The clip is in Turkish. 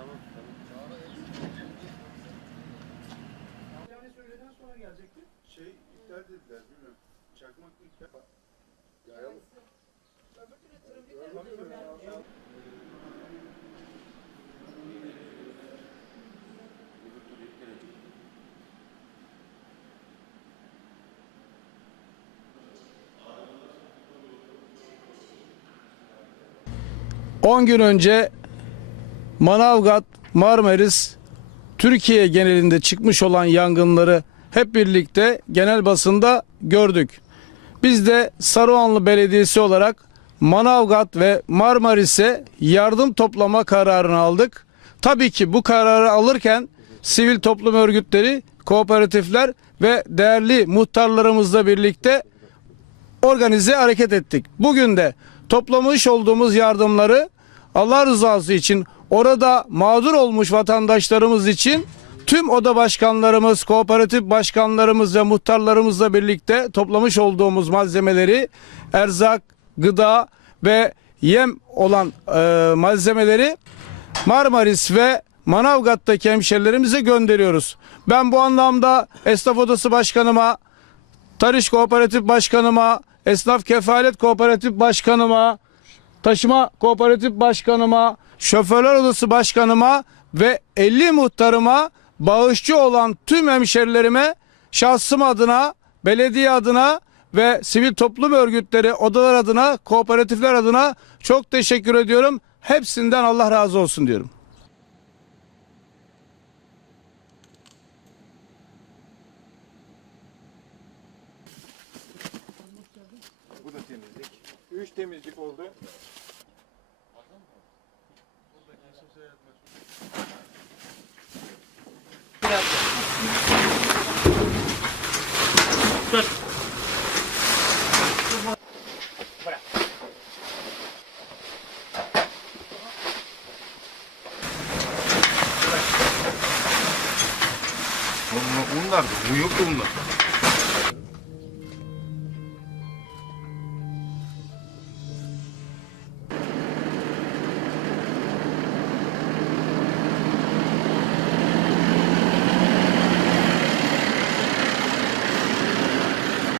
Tamam tamam. Yani öğleden sonra gelecekti. Şey iptal dediler bilmiyorum. Çakmak iptal. Yayalım. On gün önce Manavgat, Marmaris, Türkiye genelinde çıkmış olan yangınları hep birlikte genel basında gördük. Biz de Saruhanlı Belediyesi olarak Manavgat ve Marmaris'e yardım toplama kararını aldık. Tabii ki bu kararı alırken sivil toplum örgütleri, kooperatifler ve değerli muhtarlarımızla birlikte organize hareket ettik. Bugün de toplamış olduğumuz yardımları Allah rızası için orada mağdur olmuş vatandaşlarımız için tüm oda başkanlarımız, kooperatif başkanlarımız ve muhtarlarımızla birlikte toplamış olduğumuz malzemeleri erzak, gıda ve yem olan e, malzemeleri Marmaris ve Manavgat'taki hemşerilerimize gönderiyoruz. Ben bu anlamda Esnaf Odası Başkanıma, Tarış Kooperatif Başkanıma, Esnaf Kefalet Kooperatif Başkanıma, Taşıma Kooperatif Başkanıma, Şoförler Odası Başkanıma ve 50 muhtarıma bağışçı olan tüm hemşerilerime şahsım adına, belediye adına ve sivil toplum örgütleri, odalar adına, kooperatifler adına çok teşekkür ediyorum. Hepsinden Allah razı olsun diyorum. Üç temizlik oldu. Bunlar, bu yoktu bunlar.